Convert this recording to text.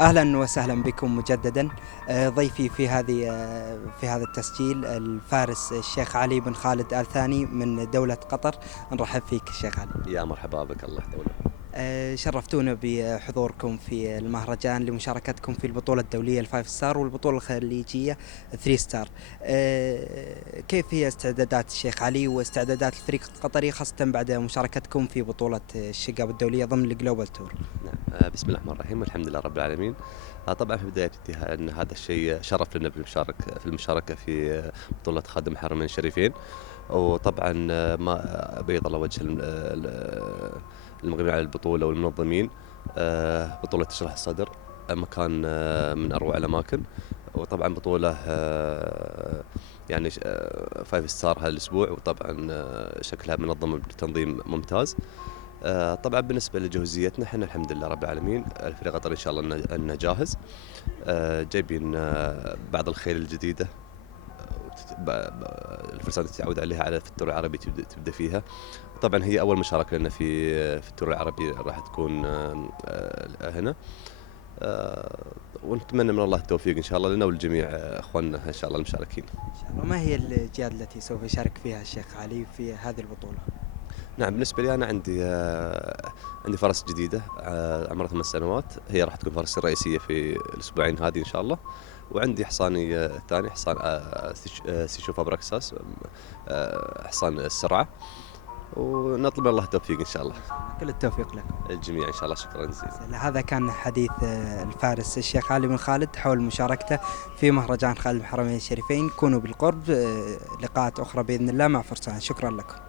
أهلا وسهلا بكم مجددا. ضيفي في هذا التسجيل الفارس الشيخ علي بن خالد آل ثاني من دولة قطر. نرحب فيك الشيخ علي. يا مرحبا بك، الله يحفظك. شرفتونا بحضوركم في المهرجان لمشاركتكم في البطولة الدولية الفايف ستار والبطولة الخليجية ثري ستار. كيف هي استعدادات الشيخ علي واستعدادات الفريق القطري خاصة بعد مشاركتكم في بطولة الشقاب الدولية ضمن الجلوبال تور؟ نعم. بسم الله الرحمن الرحيم والحمد لله رب العالمين. طبعا في بداية أن هذا الشيء شرف لنا في المشاركة في بطولة خادم الحرمين الشريفين. وطبعا ما بيض الله وجه المقيمين على البطولة والمنظمين. بطولة تشرح الصدر، مكان من أروع الأماكن. وطبعا بطولة يعني فايف ستار هذا الأسبوع، وطبعا شكلها منظمة بتنظيم ممتاز. طبعا بالنسبة لجهوزيتنا احنا الحمد لله رب العالمين، الفريق القطري ان شاء الله انه جاهز. جايبين بعض الخيل الجديدة، الفرسان تتعود عليها في التور العربي، تبدأ فيها. طبعا هي أول مشاركة لنا في التور العربي، راح تكون هنا. ونتمنى من الله التوفيق إن شاء الله لنا ولجميع أخواننا إن شاء الله المشاركين. إن شاء الله. ما هي الجهات التي سوف يشارك فيها الشيخ علي في هذه البطولة؟ نعم، بالنسبة لي أنا عندي فرس جديدة عمرها 8 سنوات، هي راح تكون فرسي الرئيسية في الأسبوعين هذه إن شاء الله. وعندي حصاني ثاني، حصان سيشوف أبراكساس، حصان السرعة. ونطلب من الله التوفيق إن شاء الله. كل التوفيق لكم الجميع إن شاء الله، شكرا جزيلا. هذا كان حديث الفارس الشيخ علي بن خالد حول مشاركته في مهرجان خادم الحرمين الشريفين. كونوا بالقرب. لقاءات أخرى بإذن الله مع فرسان. شكرا لكم.